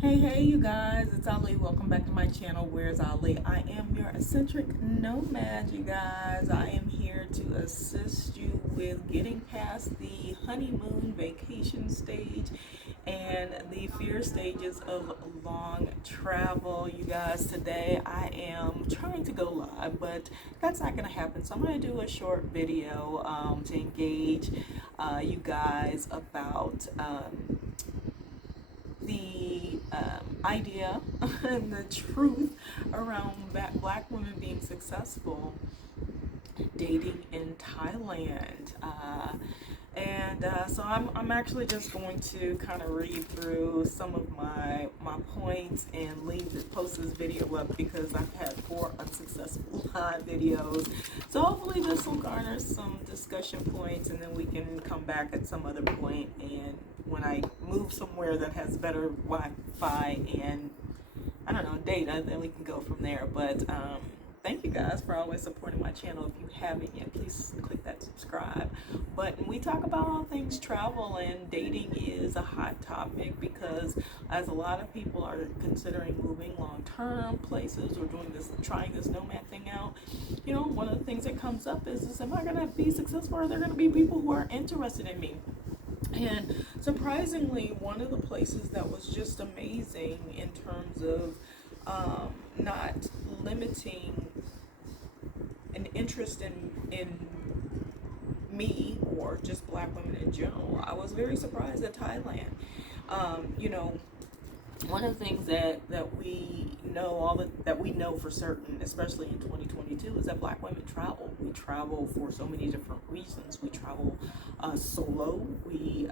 Hey, you guys, it's Ali. Welcome back to my channel. Where's Ali? I am your eccentric nomad, you guys. I am here to assist you with getting past the honeymoon vacation stage and the fear stages of long travel. You guys, today I am trying to go live, but that's not going to happen. So I'm going to do a short video to engage you guys about the idea and the truth around black women being successful dating in Thailand. So I'm actually just going to kind of read through some of my points and post this video up because I've had 4 unsuccessful live videos. So hopefully this will garner some discussion points, and then we can come back at some other point, and when I move somewhere that has better Wi-Fi and I don't know, data, then we can go from there. But thank you guys for always supporting my channel. If you haven't yet, please click that subscribe button. We talk about all things travel, and dating is a hot topic because as a lot of people are considering moving long-term places or trying this nomad thing out, you know, one of the things that comes up is am I going to be successful? Are there going to be people who are interested in me? And surprisingly, one of the places that was just amazing in terms of not limiting an interest in me or just black women in general, I was very surprised at Thailand. You know, one of the things that we know for certain, especially in 2022, is that black women travel. We travel for so many different reasons. We travel solo. We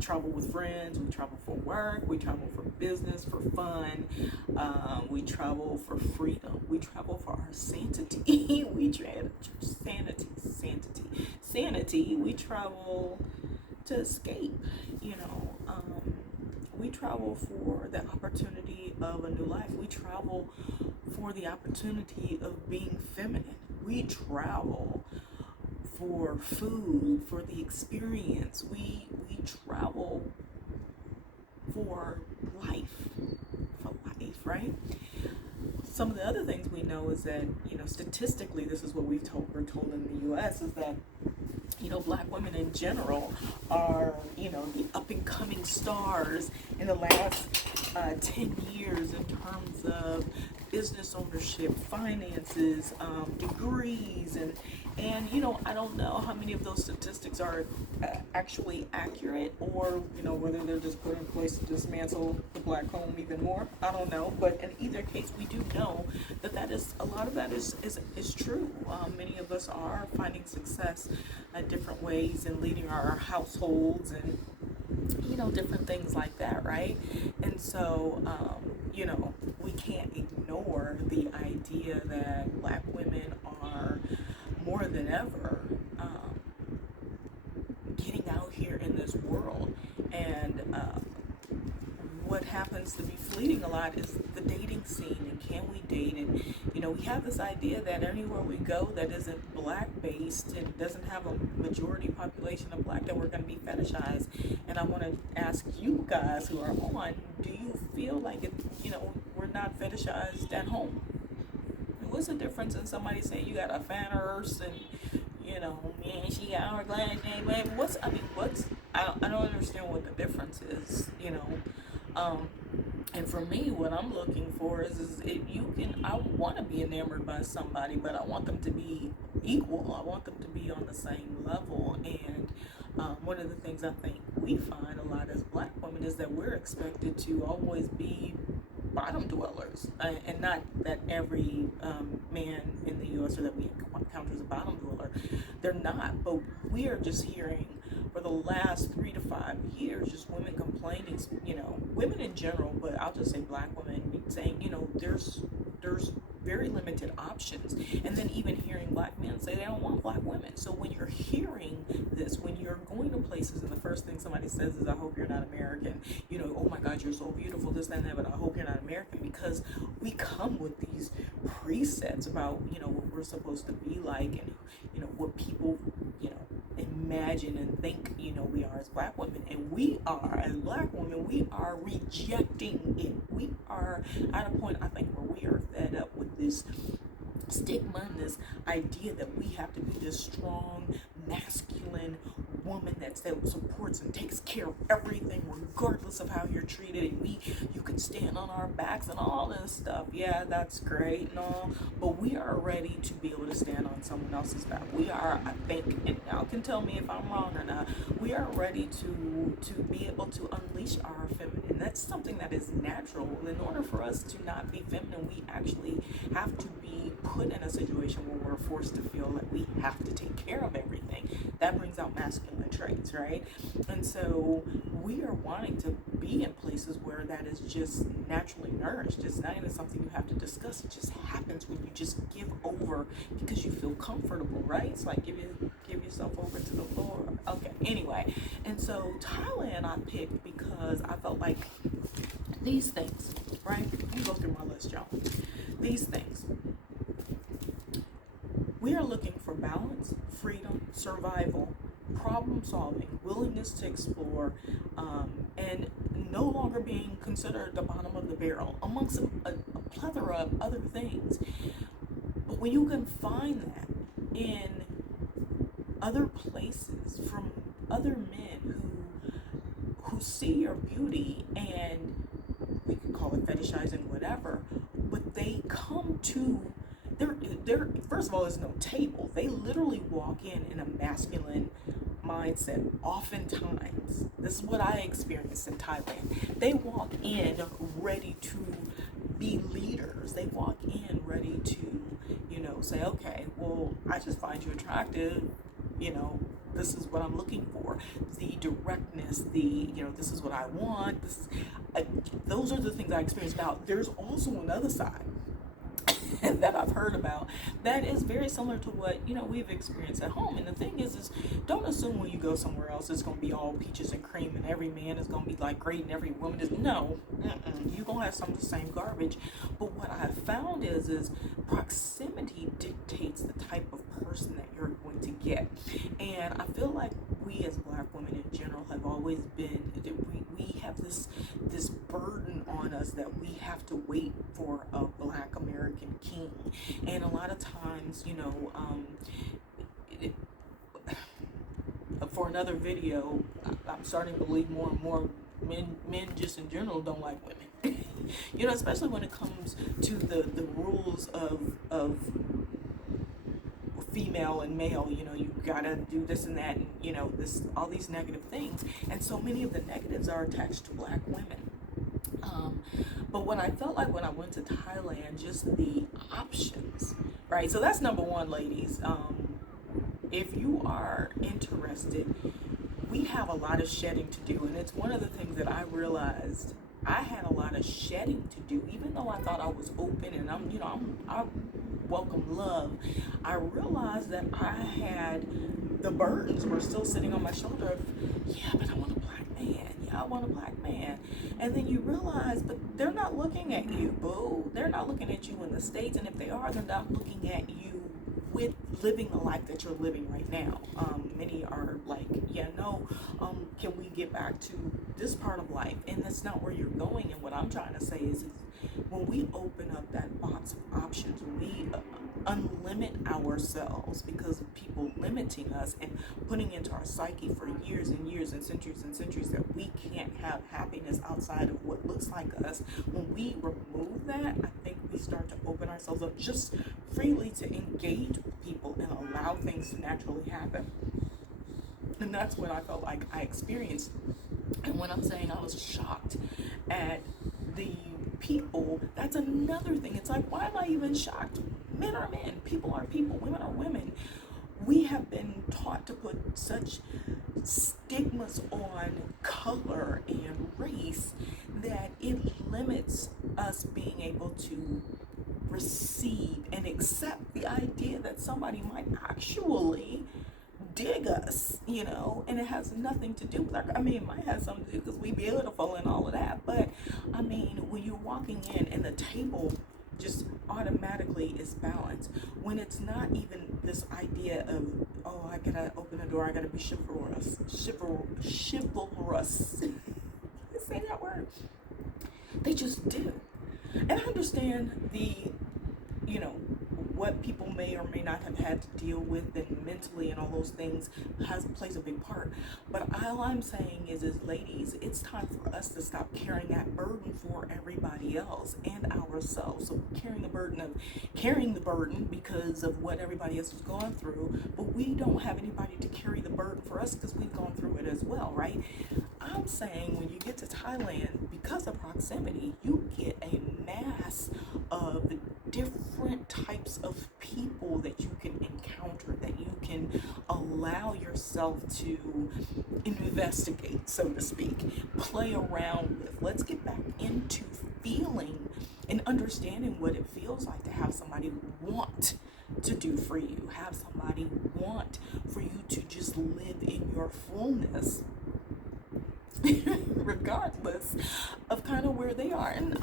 travel with friends. We travel for work. We travel for business, for fun. We travel for freedom. We travel for our sanity. Sanity. We travel to escape. You know. We travel for the opportunity of a new life. We travel for the opportunity of being feminine. We travel for food, for the experience. We travel for life, right? Some of the other things we know is that, you know, statistically, this is what we're told in the U.S. is that, you know, black women in general are, you know, the up and coming stars in the last 10 years in terms of business ownership, finances, degrees, and you know, I don't know how many of those statistics are actually accurate, or you know, whether they're just put in place to dismantle the black home even more. I don't know, but in either case, we do know that is a lot of that is true. Many of us are finding success in different ways and leading our households and, you know, different things like that, right? And so, you know, we can't ignore the idea that black women are more than ever getting out here in this world. And what happens to be fleeting a lot is the dating scene, and can we date? And you know, we have this idea that anywhere we go that isn't black based and doesn't have a majority population of black, that we're going to be fetishized. And I want to ask you guys who are on, do you feel like it, you know, we're not fetishized at home? What's the difference in somebody saying you got a fat arse and, you know, man, she got hourglass, man, I don't understand what the difference is, you know. And for me, what I'm looking for is if you can, I want to be enamored by somebody, but I want them to be equal. I want them to be on the same level. And one of the things I think we find a lot as black women is that we're expected to always be bottom dwellers, and not that every man in the U.S. or that we encounter is a bottom dweller. They're not, but we are just hearing for the last 3 to 5 years just women complaining, you know, women in general, but I'll just say black women saying, you know, there's very limited options, and then even hearing black men say they don't want black women. So when you're hearing this, when you're going to places and the first thing somebody says is, I hope you're not American, you know, oh my God, you're so beautiful, this, that, and that, but I hope you're not American, because we come with these presets about, you know, what we're supposed to be like, and, you know, what people, you know, imagine and think, you know, we are as black women. And we are, as black women, we are rejecting it. We are at a point, I think, where we are fed up with this stigma and this idea that we have to be this strong, masculine woman that supports and takes care of everything regardless of how you're treated, and you can stand on our backs and all this stuff. Yeah, that's great and all, but we are ready to be able to stand on someone else's back. We are, I think, and y'all can tell me if I'm wrong or not, we are ready to be able to unleash our feminine. That's something that is natural. In order for us to not be feminine, we actually have to be put in a situation where we're forced to feel that we have to take care of everything. That brings out masculine traits, right? And so we are wanting to be in places where that is just naturally nourished. It's not even something you have to discuss. It just happens when you just give over because you feel comfortable, right? It's like give yourself over to the floor. Okay, anyway. And so Thailand I picked because I felt like these things, right? Let me go through my list, y'all. These things. We are looking for balance, freedom, survival, problem solving, willingness to explore, and no longer being considered the bottom of the barrel, amongst a plethora of other things. But when you can find that in other places from other men who see your beauty, and we can call it fetishizing, whatever, but they come to there, first of all, there's no table. They literally walk in a masculine mindset. Oftentimes, this is what I experienced in Thailand. They walk in ready to be leaders. They walk in ready to, you know, say, okay, well, I just find you attractive. You know, this is what I'm looking for. The directness, this is what I want. Those are the things I experienced. Now, there's also another side that I've heard about that is very similar to what, you know, we've experienced at home. And the thing is don't assume when you go somewhere else it's going to be all peaches and cream and every man is going to be like great and every woman is, no. You're going to have some of the same garbage. But what I've found is proximity dictates the type of person that you're going to get. And I feel like we as black women in general have always been, we have this burden on us that we have to wait for a black American king. And a lot of times, you know, for another video, I'm starting to believe more and more men just in general don't like women. You know, especially when it comes to the rules of female and male. You know, you gotta do this and that, and you know, all these negative things, and so many of the negatives are attached to black women. But what I felt like when I went to Thailand, just the options, right? So that's number one, ladies. If you are interested, we have a lot of shedding to do, and it's one of the things that I realized I had a lot of shedding to do. Even though I thought I was open and I welcome love, I realized that the burdens were still sitting on my shoulder of, yeah, but I want a black man. Yeah, I want a black man. And then you realize, but they're not looking at you, boo. They're not looking at you in the States, and if they are, they're not looking at you with living the life that you're living right now. Many are like, yeah, no, can we get back to this part of life? And that's not where you're going. And what I'm trying to say is when we open up that box of options, when we unlimit ourselves because of people limiting us and putting into our psyche for years and years and centuries that we can't have happiness outside of what looks like us, when we remove that, I think we start to open ourselves up just freely to engage with people and allow things to naturally happen. And that's what I felt like I experienced. And when I'm saying I was shocked at the people, that's another thing. It's like, why am I even shocked? Men are men, people are people, women are women. We have been taught to put such stigmas on color and race that it limits us being able to receive and accept the idea that somebody might actually dig us, you know, and it has nothing to do with it might have something to do because we beautiful and all of that, but I mean, when you're walking in and the table just automatically is balanced, when it's not even this idea of, oh, I gotta open the door, I gotta be chivalrous. Chivalrous. Say that word. They just do. And I understand you know, what people may or may not have had to deal with and mentally and all those things plays a big part. But all I'm saying is ladies, it's time for us to stop carrying that burden for everybody else and ourselves. So carrying the burden because of what everybody else is going through, but we don't have anybody to carry the burden for us because we've gone through it as well, right? I'm saying when you get to Thailand, because of proximity, you get a mass of different types of people that you can encounter, that you can allow yourself to investigate, so to speak, play around with. Let's get back into feeling and understanding what it feels like to have somebody want to do for you, have somebody want for you to just live in your fullness regardless of kind of where they are. And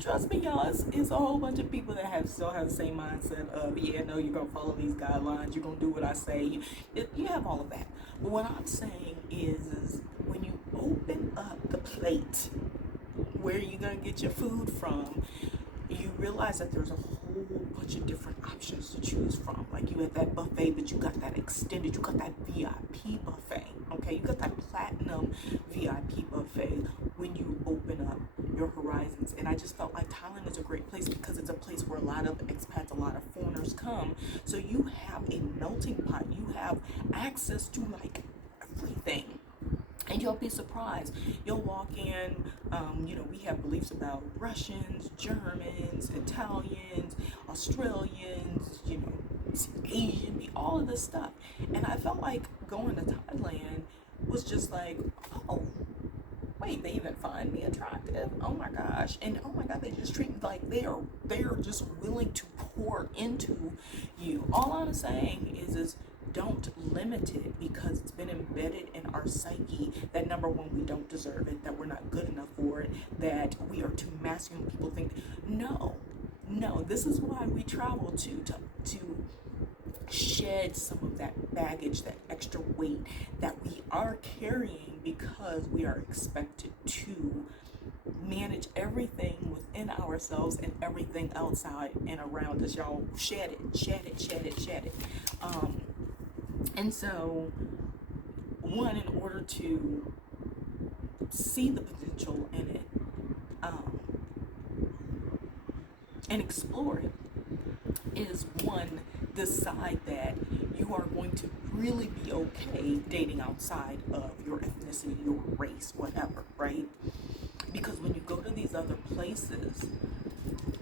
trust me, y'all, it's a whole bunch of people that still have the same mindset of, yeah, no, you're gonna follow these guidelines, you're gonna do what I say. You have all of that. But what I'm saying is when you open up the plate where you're gonna get your food from, you realize that there's a whole bunch of different options to choose from. Like, you had that buffet, but you got that extended, you got that VIP buffet, okay? You got that platinum VIP buffet when you open up your horizons. And I just felt like Thailand is a great place because it's a place where a lot of expats, a lot of foreigners come. So you have a melting pot. You have access to like everything. And you'll be surprised. You'll walk in, we have beliefs about Russians, Germans, Italians, Australians, Asian, all of this stuff. And I felt like going to Thailand was just like, oh, wait, they even find me attractive. Oh my gosh. And oh my God, they just treat me like they are just willing to pour into you. All I'm saying is don't limit it, because it's been embedded in our psyche that, number one, we don't deserve it, that we're not good enough for it, that we are too masculine. People think, no, this is why we travel to shed some of that baggage, that extra weight that we are carrying, because we are expected to manage everything within ourselves and everything outside and around us. Y'all, shed it. And so, one, in order to see the potential in it and explore it, is one, decide that you are going to really be okay dating outside of your ethnicity, your race, whatever, right? Because when you go to these other places,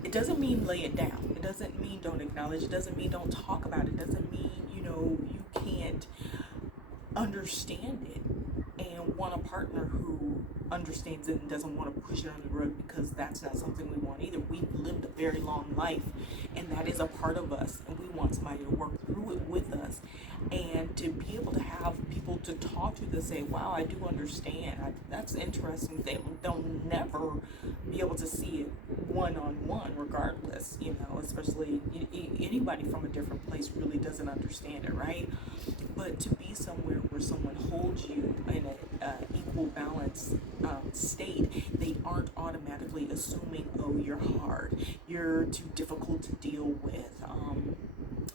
it doesn't mean lay it down. It doesn't mean don't acknowledge. It doesn't mean don't talk about it. It doesn't mean, you can't understand it and want a partner who understands it and doesn't want to push it under the rug, because that's not something we want either. We've lived a very long life, and that is a part of us, and we want somebody to work through it with us, and to be able to have people to talk to that say, wow, I do understand. That's interesting. They'll never be able to see it one-on-one regardless, especially anybody from a different place really doesn't understand it, right? But to be somewhere where someone holds you in an equal balance state, they aren't automatically assuming, oh, you're hard, you're too difficult to deal with.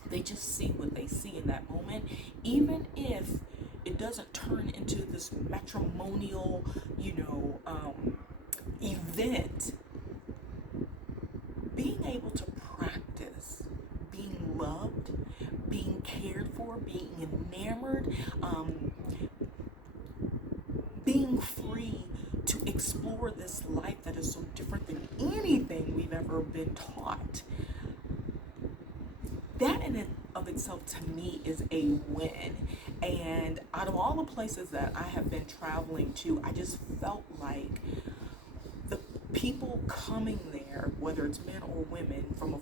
They just see what they see in that moment, even if it doesn't turn into this matrimonial, event. Being able to practice being loved, being cared for, being enamored, being free to explore this life that is so different than anything we've ever been taught. That in and of itself, to me, is a win. And out of all the places that I have been traveling to, I just felt like the people coming there, whether it's men or women, from a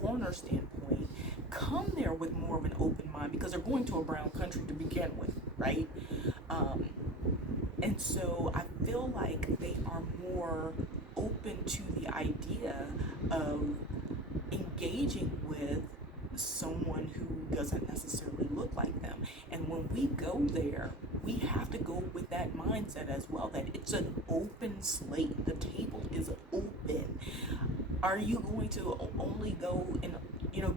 foreigner standpoint, come there with more of an open mind, because they're going to a brown country to begin with, right? And so I feel like they are more open to the idea of engaging with someone who doesn't necessarily look like them. them. And when we go there, we have to go with that mindset as well, that it's an open slate. The table is open. Are you going to only go and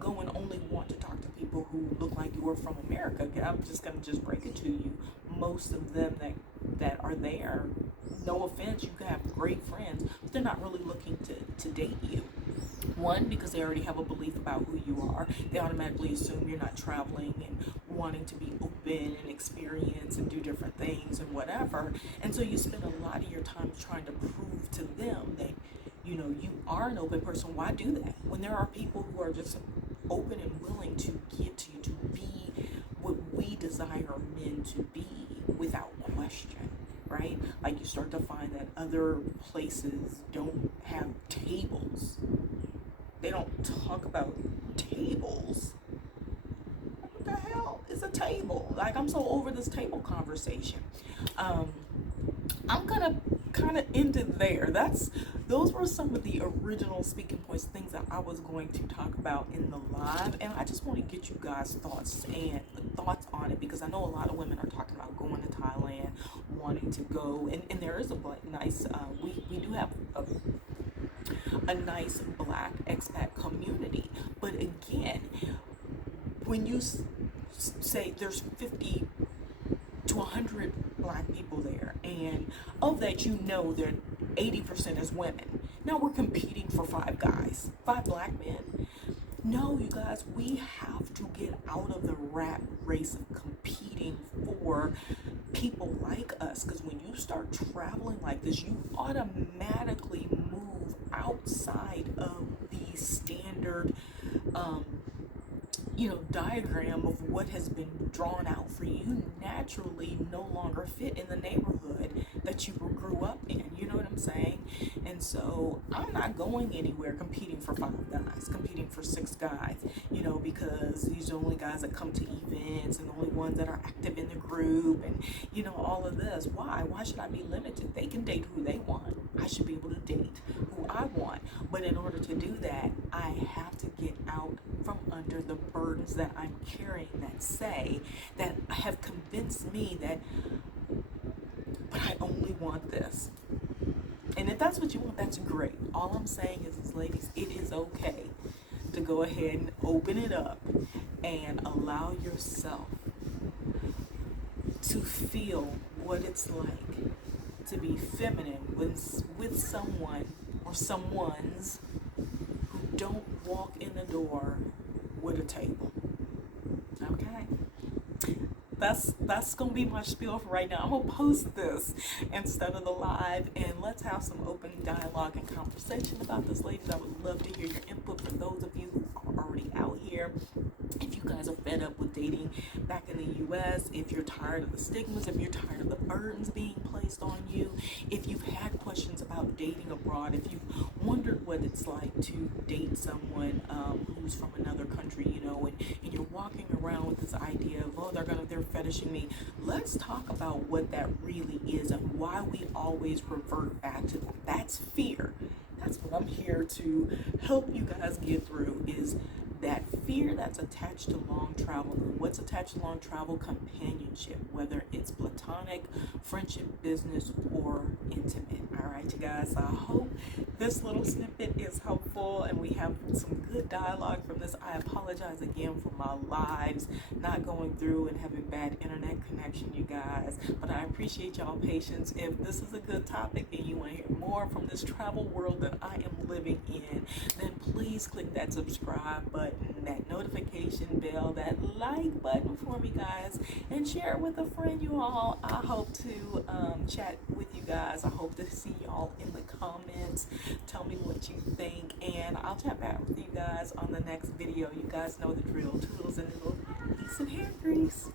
go and only want to talk to people who look like you are from America? I'm just gonna break it to you. Most of them that are there, no offense, you can have great friends, but they're not really looking to date you. One, because they already have a belief about who you are. They automatically assume you're not traveling and wanting to be open and experience and do different things and whatever. And so you spend a lot of your time trying to prove to them that you are an open person. Why do that when there are people who are just open and willing to get to you, to be what we desire men to be without question, right? Like, you start to find that other places don't have tables. They don't talk about tables. What the hell is a table? Like, I'm so over this table conversation. I'm gonna kind of end it there. Those were some of the original speaking points, things that I was going to talk about in the live, and I just want to get you guys thoughts on it, because I know a lot of women are talking about going to Thailand, wanting to go, and there is a nice we do have a nice Black expat community. But again, when you say there's 50 to 100 Black people there, and of that, that 80% is women. Now we're competing for 5 guys, 5 Black men. No, you guys, we have to get out of the rat race of competing for people like us, because when you start traveling like this, you automatically move outside of the standard diagram of what has been drawn out for you. You naturally no longer fit in the neighborhood that you grew up in. You know what I'm saying? And so I'm not going anywhere competing for 5 guys, competing for 6 guys, because these are the only guys that come to events and the only ones that are active in the group, and all of this. Why should I be limited? They can date who they want. I should be able to date who I want. But in order to do that, I have to get out from under the burdens that I'm carrying, that have convinced me that, but I only want this. And if that's what you want, that's great. All I'm saying is, ladies, it is okay to go ahead and open it up and allow yourself to feel what it's like to be feminine with someone or someones who don't walk in the door with a table. Okay? That's gonna be my spiel for right now. I'm gonna post this instead of the live, and let's have some open dialogue and conversation about this, ladies. I would love to hear your input. For those of you who are already out here, if you guys are fed up with dating back in the US, if you're tired of the stigmas, if you're tired of the burdens being placed on you, if you've had questions about dating abroad, if you've wondered what it's like to date someone who's from another country, and you're walking around with this idea of, oh, they're fetishing me. Let's talk about what that really is and why we always revert back to that. That's fear. That's what I'm here to help you guys get through, is that fear that's attached to long travel. And what's attached to long travel? Companionship, whether it's platonic, friendship, business, or intimate. All right, you guys, I hope this little snippet is helpful and we have some good dialogue from this. I apologize again for my lives not going through and having bad internet connection, you guys, but I appreciate y'all patience. If this is a good topic and you want to hear more from this travel world that I am living in, then please click that subscribe button, that notification bell, that like button for me, guys, and share it with a friend. You all, I hope to chat with you guys. I hope to see y'all in the comments. Tell me what you think, and I'll chat back with you guys on the next video. You guys know the drill. Toodles and noodles, peace and hair grease.